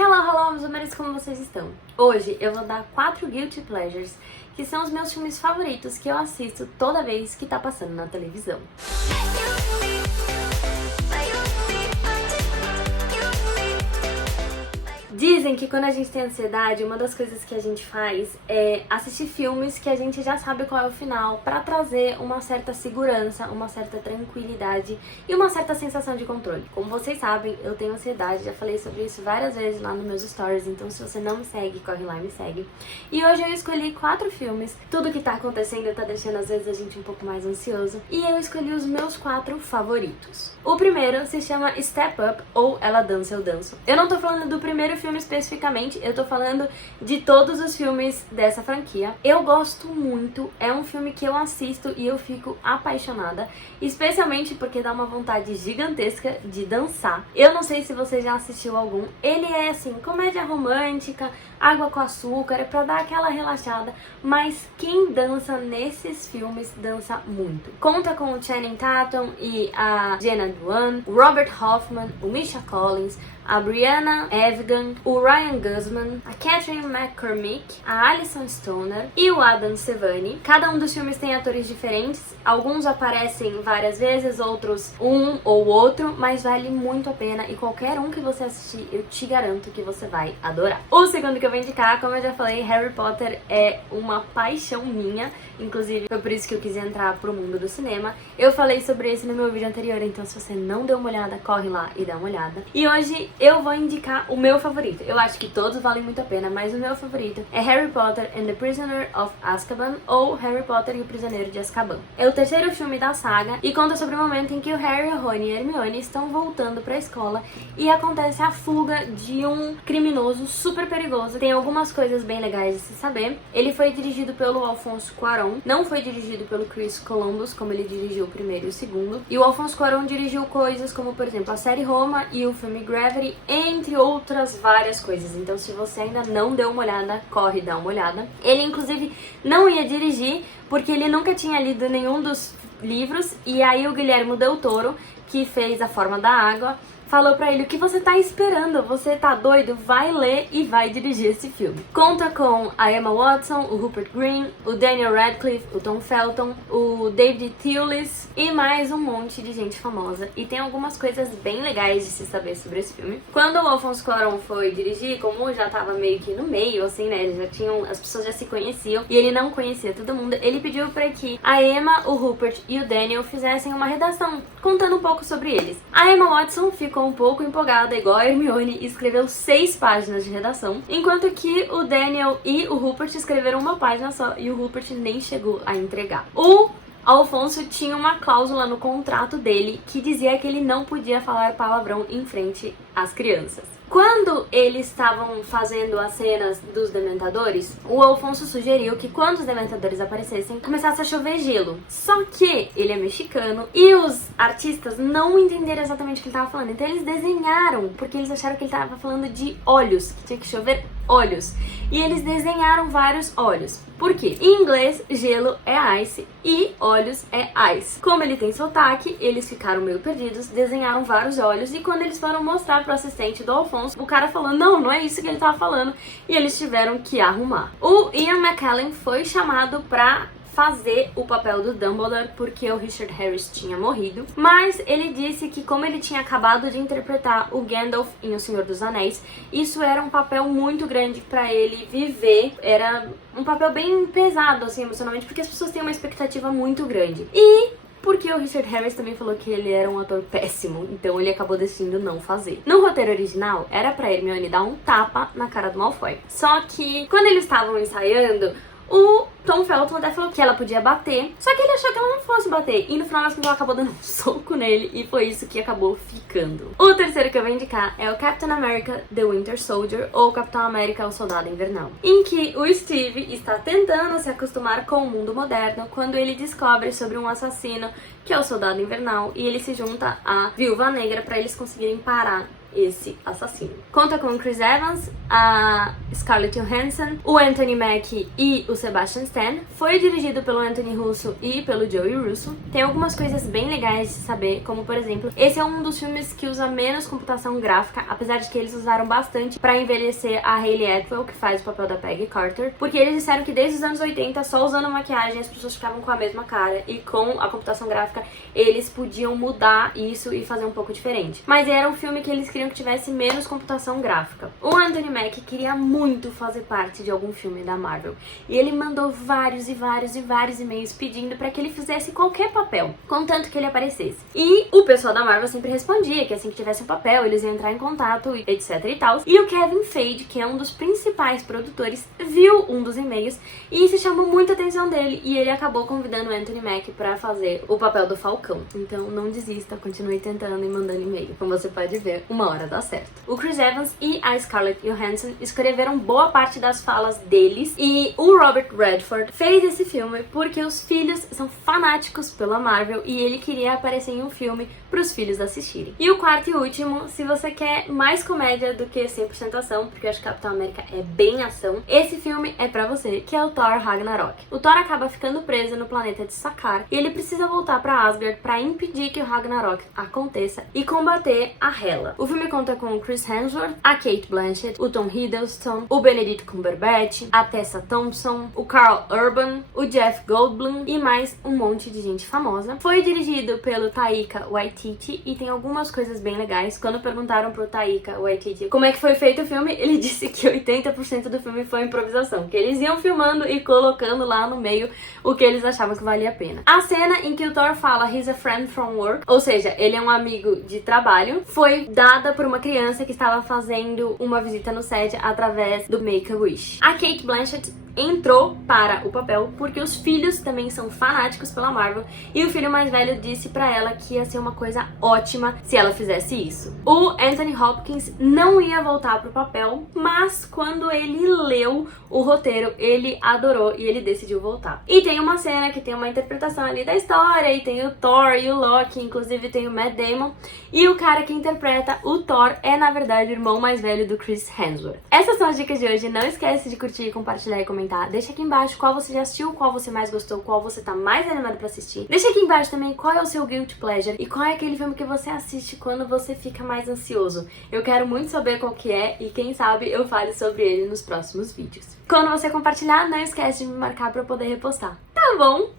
Hello, meus amores, como vocês estão? Hoje eu vou dar 4 Guilty Pleasures, que são os meus filmes favoritos que eu assisto toda vez que tá passando na televisão. Dizem que quando a gente tem ansiedade, uma das coisas que a gente faz é assistir filmes que a gente já sabe qual é o final, pra trazer uma certa segurança, uma certa tranquilidade e uma certa sensação de controle. Como vocês sabem, eu tenho ansiedade, já falei sobre isso várias vezes lá nos meus stories, então se você não me segue, corre lá e me segue. E hoje eu escolhi 4 filmes, tudo que tá acontecendo tá deixando às vezes a gente um pouco mais ansioso, e eu escolhi os meus 4 favoritos. O primeiro se chama Step Up, ou Ela Dança, Eu Danço. Eu não tô falando do primeiro filme especificamente, eu tô falando de todos os filmes dessa franquia. Eu gosto muito, é um filme que eu assisto e eu fico apaixonada, especialmente porque dá uma vontade gigantesca de dançar. Eu não sei se você já assistiu algum, ele é assim, comédia romântica, água com açúcar, é pra dar aquela relaxada, mas quem dança nesses filmes dança muito. Conta com o Channing Tatum e a Jenna Dewan, o Robert Hoffman, o Misha Collins, a Brianna Evigan, o Ryan Guzman, a Catherine McCormick, a Alison Stoner e o Adam Sevani. Cada um dos filmes tem atores diferentes, alguns aparecem várias vezes, outros um ou outro, mas vale muito a pena e qualquer um que você assistir, eu te garanto que você vai adorar. O segundo que eu vou indicar, como eu já falei, Harry Potter é uma paixão minha, inclusive foi por isso que eu quis entrar pro mundo do cinema. Eu falei sobre esse no meu vídeo anterior, então se você não deu uma olhada, corre lá e dá uma olhada. E hoje eu vou indicar o meu favorito. Eu acho que todos valem muito a pena, mas o meu favorito é Harry Potter and the Prisoner of Azkaban, ou Harry Potter e o Prisioneiro de Azkaban. É o terceiro filme da saga e conta sobre o momento em que o Harry, o Rony e a Hermione estão voltando pra escola e acontece a fuga de um criminoso super perigoso. Tem algumas coisas bem legais de se saber. Ele foi dirigido pelo Alfonso Cuarón, não foi dirigido pelo Chris Columbus, como ele dirigiu o primeiro e o segundo. E o Alfonso Cuarón dirigiu coisas como, por exemplo, a série Roma e o filme Gravity, entre outras várias coisas. Então, se você ainda não deu uma olhada, corre e dá uma olhada. Ele, inclusive, não ia dirigir, porque ele nunca tinha lido nenhum dos livros, e aí o Guillermo del Toro, que fez A Forma da Água, falou pra ele: o que você tá esperando? Você tá doido? Vai ler e vai dirigir esse filme. Conta com a Emma Watson, o Rupert Grint, o Daniel Radcliffe, o Tom Felton, o David Thewlis e mais um monte de gente famosa. E tem algumas coisas bem legais de se saber sobre esse filme. Quando o Alfonso Cuarón foi dirigir, como já tava meio que no meio, assim, né, eles já tinham, as pessoas já se conheciam e ele não conhecia todo mundo, ele pediu pra que a Emma, o Rupert e o Daniel fizessem uma redação contando um pouco sobre eles. A Emma Watson ficou um pouco empolgada, igual a Hermione, e escreveu 6 páginas de redação, enquanto que o Daniel e o Rupert escreveram uma página só e o Rupert nem chegou a entregar. O Alfonso tinha uma cláusula no contrato dele que dizia que ele não podia falar palavrão em frente às crianças. Quando eles estavam fazendo as cenas dos Dementadores, o Alfonso sugeriu que quando os Dementadores aparecessem, começasse a chover gelo. Só que ele é mexicano e os artistas não entenderam exatamente o que ele estava falando. Então eles desenharam, porque eles acharam que ele estava falando de olhos, que tinha que chover olhos. E eles desenharam vários olhos. Por quê? Em inglês, gelo é ice e olhos é ice. Como ele tem sotaque, eles ficaram meio perdidos, desenharam vários olhos e quando eles foram mostrar pro assistente do Alfonso, o cara falou: não é isso que ele tava falando, e eles tiveram que arrumar. O Ian McKellen foi chamado pra fazer o papel do Dumbledore porque o Richard Harris tinha morrido, mas ele disse que como ele tinha acabado de interpretar o Gandalf em O Senhor dos Anéis, isso era um papel muito grande pra ele viver, era um papel bem pesado assim emocionalmente, porque as pessoas têm uma expectativa muito grande. E porque o Richard Harris também falou que ele era um ator péssimo, então ele acabou decidindo não fazer. No roteiro original, era pra Hermione dar um tapa na cara do Malfoy. Só que, quando eles estavam ensaiando, o Tom Felton até falou que ela podia bater, só que ele achou que ela não fosse bater, e no final das contas ela acabou dando um soco nele, e foi isso que acabou ficando. O terceiro que eu vou indicar é o Captain America The Winter Soldier, ou Capitão América o Soldado Invernal, em que o Steve está tentando se acostumar com o mundo moderno quando ele descobre sobre um assassino que é o Soldado Invernal, e ele se junta à Viúva Negra para eles conseguirem parar esse assassino. Conta com Chris Evans, a Scarlett Johansson, o Anthony Mackie e o Sebastian Stan. Foi dirigido pelo Anthony Russo e pelo Joey Russo. Tem algumas coisas bem legais de saber, como por exemplo, esse é um dos filmes que usa menos computação gráfica, apesar de que eles usaram bastante pra envelhecer a Hayley Atwell, que faz o papel da Peggy Carter, porque eles disseram que desde os anos 80, só usando maquiagem, as pessoas ficavam com a mesma cara, e com a computação gráfica eles podiam mudar isso e fazer um pouco diferente. Mas era um filme que eles queriam que tivesse menos computação gráfica. O Anthony Mackie queria muito fazer parte de algum filme da Marvel, e ele mandou vários e-mails pedindo pra que ele fizesse qualquer papel, contanto que ele aparecesse. E o pessoal da Marvel sempre respondia que assim que tivesse um papel, eles iam entrar em contato, etc e tal. E o Kevin Feige, que é um dos principais produtores, viu um dos e-mails e isso chamou muita atenção dele, e ele acabou convidando o Anthony Mackie pra fazer o papel do Falcão. Então não desista, continue tentando e mandando e-mail. Como você pode ver, uma hora dá certo. O Chris Evans e a Scarlett Johansson escreveram boa parte das falas deles, e o Robert Redford fez esse filme porque os filhos são fanáticos pela Marvel e ele queria aparecer em um filme pros filhos assistirem. E o quarto e último, se você quer mais comédia do que 100% ação, porque eu acho que Capitão América é bem ação, esse filme é pra você, que é o Thor Ragnarok. O Thor acaba ficando preso no planeta de Sakaar e ele precisa voltar pra Asgard pra impedir que o Ragnarok aconteça e combater a Hela. O filme conta com o Chris Hemsworth, a Kate Blanchett, o Tom Hiddleston, o Benedict Cumberbatch, a Tessa Thompson, o Karl Urban, o Jeff Goldblum e mais um monte de gente famosa. Foi dirigido pelo Taika Waititi e tem algumas coisas bem legais. Quando perguntaram pro Taika Waititi como é que foi feito o filme, ele disse que 80% do filme foi improvisação, que eles iam filmando e colocando lá no meio o que eles achavam que valia a pena. A cena em que o Thor fala "He's a friend from work", ou seja, ele é um amigo de trabalho, foi dada por uma criança que estava fazendo uma visita no set através do Make-A-Wish. A Kate Blanchett entrou para o papel porque os filhos também são fanáticos pela Marvel e o filho mais velho disse pra ela que ia ser uma coisa ótima se ela fizesse isso. O Anthony Hopkins não ia voltar pro papel, mas quando ele leu o roteiro, ele adorou e ele decidiu voltar. E tem uma cena que tem uma interpretação ali da história, e tem o Thor e o Loki, inclusive tem o Matt Damon, e o cara que interpreta o Thor é na verdade o irmão mais velho do Chris Hemsworth. Essas são as dicas de hoje, não esquece de curtir, compartilhar e comentar. Deixa aqui embaixo qual você já assistiu, qual você mais gostou, qual você tá mais animado pra assistir. Deixa aqui embaixo também qual é o seu guilty pleasure e qual é aquele filme que você assiste quando você fica mais ansioso. Eu quero muito saber qual que é e quem sabe eu fale sobre ele nos próximos vídeos. Quando você compartilhar, não esquece de me marcar pra eu poder repostar. Tá bom?